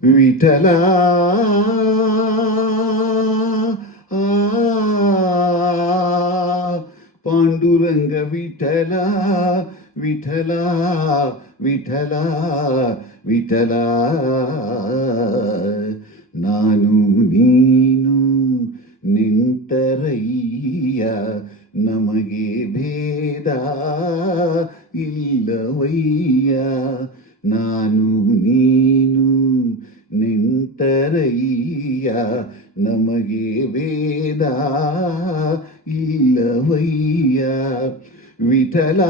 ವಿಠಲ ಪಾಂಡುರಂಗ ವಿಠಲ ವಿಠಲ ವಿಠಲ ವಿಠಲ ನಾನು ನೀನು ನಿಂತರಯ್ಯ ನಮಗೆ ಭೇದ ಇಲ್ಲವಯ್ಯ ನಾನು ನೀನು ನಿಂತರಯ್ಯ ನಮಗೆ ಭೇದ ಇಲ್ಲವಯ್ಯ ವಿಠಲ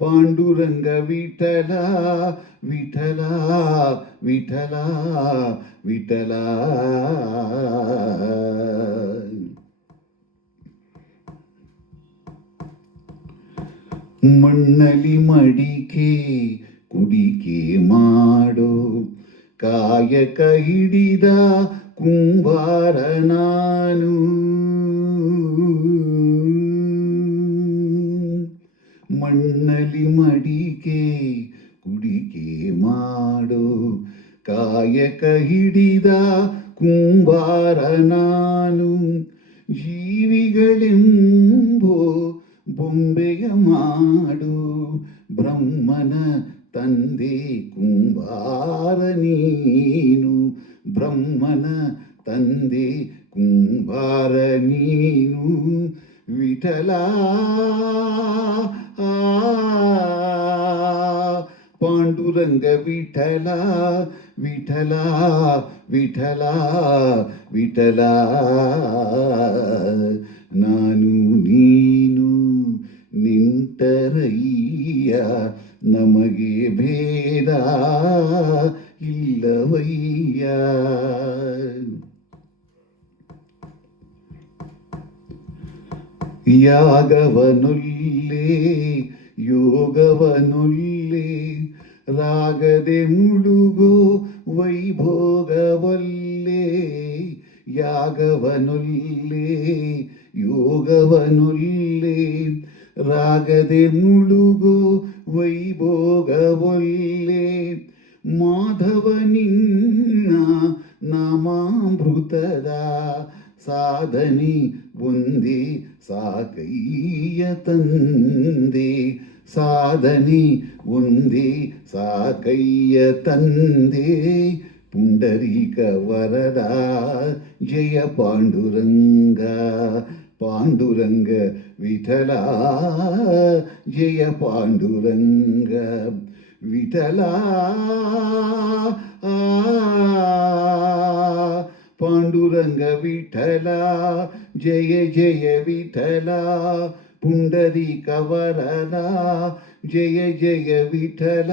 ಪಾಂಡುರಂಗ ವಿಠಲ ವಿಠಲ ವಿಠಲ ವಿಠಲ ಮಣ್ಣಲಿ ಮಡಿಕೆ ಕುಡಿಕೆ ಮಾಡೋ ಕಾಯಕ ಹಿಡಿದ ಕುಂಬಾರ ನಾನು ಮಣ್ಣಲಿ ಮಡಿಕೆ ಕುಡಿಕೆ ಮಾಡೋ ಕಾಯಕ ಹಿಡಿದ ಕುಂಬಾರ ನಾನು ಜೀವಿಗಳೆಂಬೋ ಬೊಂಬೆಯ ಮಾಡು ಬ್ರಹ್ಮನ ತಂದೆ ಕುಂಬಾರ ನೀನು ಬ್ರಹ್ಮನ ತಂದೆ ಕುಂಬಾರ ನೀನು ವಿಠಲ ಪಾಂಡುರಂಗ ವಿಠಲ ವಿಠಲ ವಿಠಲ ವಿಠಲ ನಾನು ನೀನು ನಿಂತರಯ್ಯ ನಮಗೆ ಭೇದ ಇಲ್ಲವಯ್ಯ ಯಾಗವನುಲ್ಲೇ ಯೋಗವನುಲ್ಲೇ ರಾಗದೆ ಮುಳುಗೋ ವೈಭೋಗವಲ್ಲೇ ಯಾಗವನುಲ್ಲೇ ಯೋಗವನುಲ್ಲೇ ರಾಗದೆ ಮುಳುಗೋ ವೈಭೋಗವಲ್ಲೇ ಮಾಧವ ನಿನ್ನ ನಾಮಾಮೃತದ ಸಾಧನೆ ಒಂದೇ ಸಾಕಯ್ಯ ತಂದೆ ಸಾಧನೆ ಒಂದೇ ಸಾಕಯ್ಯ ತಂದೆ ಪುಂಡರೀಕ ವರದ ಜಯ ಪಾಂಡುರಂಗ ಪಾಂಡುರಂಗ ವಿಠಲ ಜಯ ಪಾಂಡುರಂಗ ವಿಠಲ ಪಾಂಡುರಂಗ ವಿಠಲ ಜಯ ಜಯ ವಿಠಲ ಪುಂಡರೀಕ ವರದ ಜಯ ಜಯ ವಿಠಲ